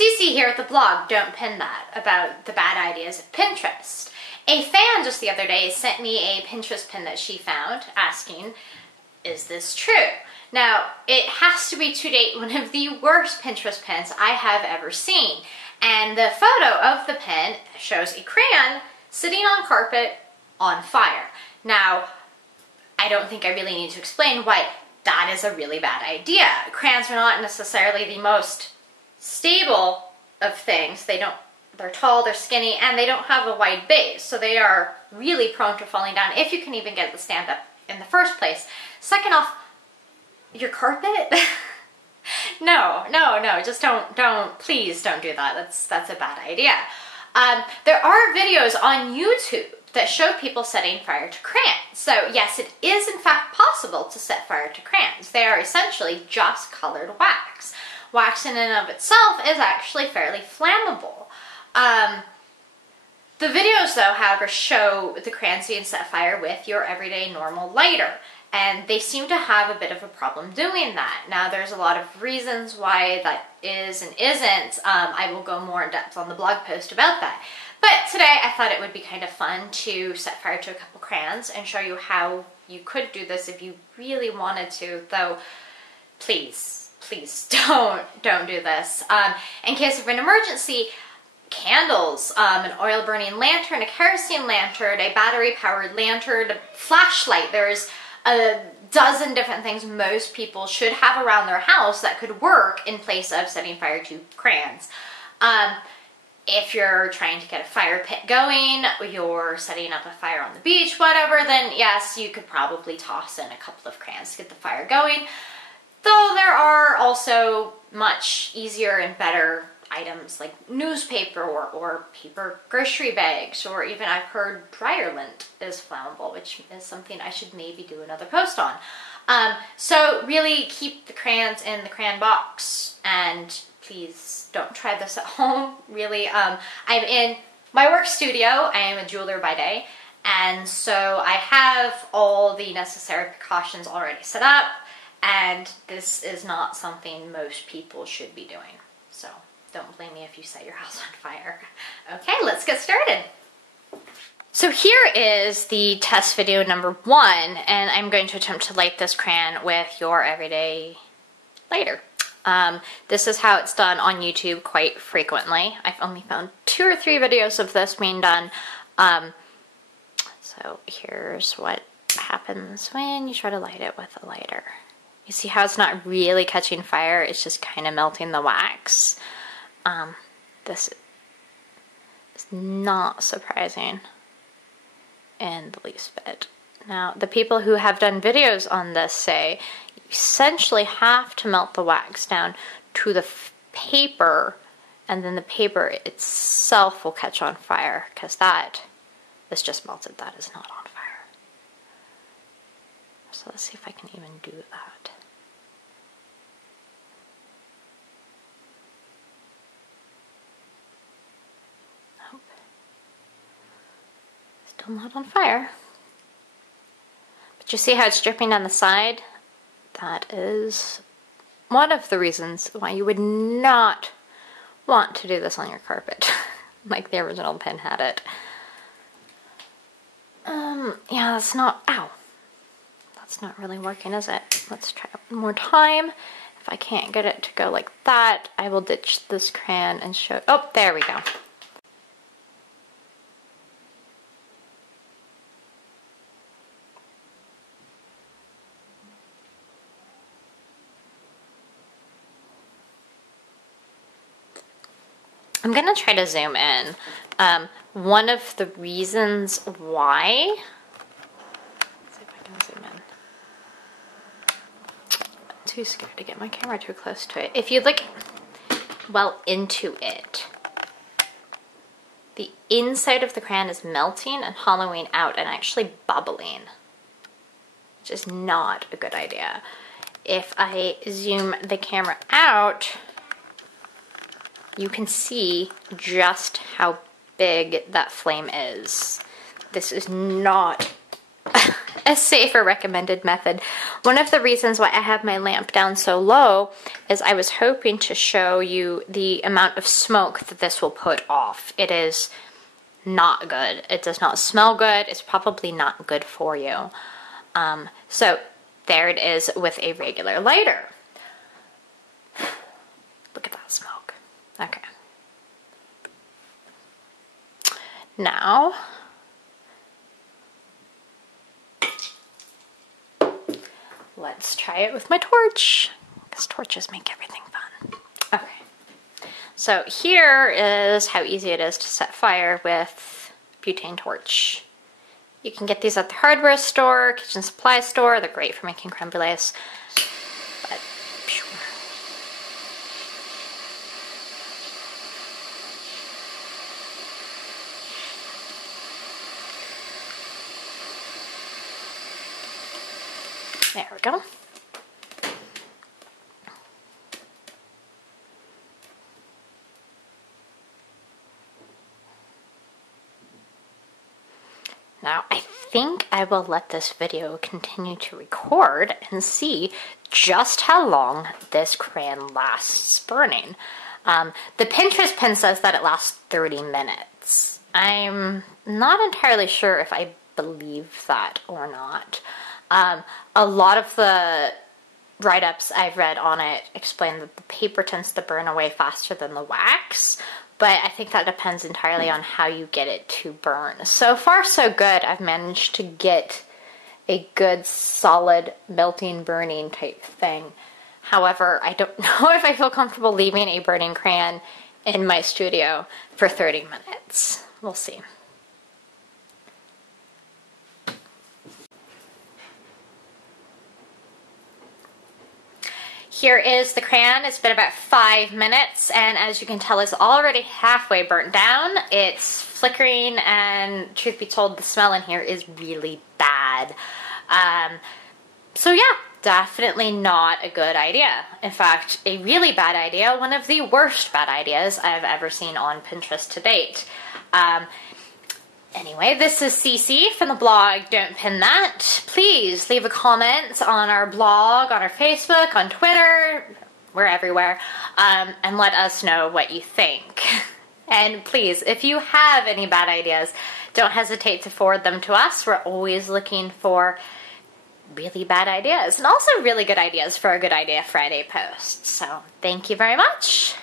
Cece here at the blog, Don't Pin That, about the bad ideas of Pinterest. A fan just the other day sent me a Pinterest pin that she found asking, is this true? Now, it has to be to date one of the worst Pinterest pins I have ever seen. And the photo of the pin shows a crayon sitting on carpet on fire. Now, I don't think I really need to explain why that is a really bad idea. Crayons are not necessarily the most stable of things. They're tall, they're skinny, and they don't have a wide base, so they are really prone to falling down if you can even get it to stand up in the first place. Second off, your carpet? No, just please don't do that. That's a bad idea. There are videos on YouTube that show people setting fire to crayons. So yes, it is in fact possible to set fire to crayons. They are essentially just colored wax. Wax in and of itself is actually fairly flammable. The videos though, however, show the crayons being set fire with your everyday normal lighter. And they seem to have a bit of a problem doing that. Now, there's a lot of reasons why that is and isn't. I will go more in depth on the blog post about that. But today I thought it would be kind of fun to set fire to a couple crayons and show you how you could do this if you really wanted to, though please don't do this. In case of an emergency, candles, an oil burning lantern, a kerosene lantern, a battery powered lantern, a flashlight. There's a dozen different things most people should have around their house that could work in place of setting fire to crayons. If you're trying to get a fire pit going, you're setting up a fire on the beach, whatever, then yes, you could probably toss in a couple of crayons to get the fire going. Though there are also much easier and better items like newspaper or paper grocery bags, or even I've heard dryer lint is flammable, which is something I should maybe do another post on. So really keep the crayons in the crayon box, and please don't try this at home. Really, I'm in my work studio. I am a jeweler by day, and so I have all the necessary precautions already set up, and this is not something most people should be doing. So don't blame me if you set your house on fire. Okay, let's get started. So here is the test video number 1, and I'm going to attempt to light this crayon with your everyday lighter. This is how it's done on YouTube quite frequently. I've only found 2 or 3 videos of this being done. So here's what happens when you try to light it with a lighter. You see how it's not really catching fire, it's just kind of melting the wax. This is not surprising in the least bit. Now, the people who have done videos on this say you essentially have to melt the wax down to the paper, and then the paper itself will catch on fire, because that is just melted. That is not on fire. So let's see if I can even do that. Still not on fire. But you see how it's dripping down the side? That is one of the reasons why you would not want to do this on your carpet, like the original pin had it. Yeah, that's not, ow. That's not really working, is it? Let's try it one more time. If I can't get it to go like that, I will ditch this crayon and show, oh, there we go. I'm gonna try to zoom in. One of the reasons why, let's see if I can zoom in. I'm too scared to get my camera too close to it. If you look well into it, the inside of the crayon is melting and hollowing out and actually bubbling, which is not a good idea. If I zoom the camera out, you can see just how big that flame is. This is not a a safer recommended method. One of the reasons why I have my lamp down so low is I was hoping to show you the amount of smoke that this will put off. It is not good. It does not smell good. It's probably not good for you. So there it is with a regular lighter. Look at that smoke. Okay. Now, let's try it with my torch, because torches make everything fun. Okay, so here is how easy it is to set fire with butane torch. You can get these at the hardware store, kitchen supply store. They're great for making creme brulees. But, there we go. Now, I think I will let this video continue to record and see just how long this crayon lasts burning. The Pinterest pin says that it lasts 30 minutes. I'm not entirely sure if I believe that or not. A lot of the write-ups I've read on it explain that the paper tends to burn away faster than the wax, but I think that depends entirely on how you get it to burn. So far, so good. I've managed to get a good, solid, melting, burning type thing. However, I don't know if I feel comfortable leaving a burning crayon in my studio for 30 minutes. We'll see. Here is the crayon. It's been about 5 minutes, and as you can tell, it's already halfway burnt down. It's flickering, and truth be told, the smell in here is really bad. So yeah, definitely not a good idea. In fact, a really bad idea, one of the worst bad ideas I've ever seen on Pinterest to date. Anyway, this is Cece from the blog Don't Pin That. Please leave a comment on our blog, on our Facebook, on Twitter, we're everywhere, and let us know what you think. And please, if you have any bad ideas, don't hesitate to forward them to us. We're always looking for really bad ideas, and also really good ideas for our Good Idea Friday post. So, thank you very much.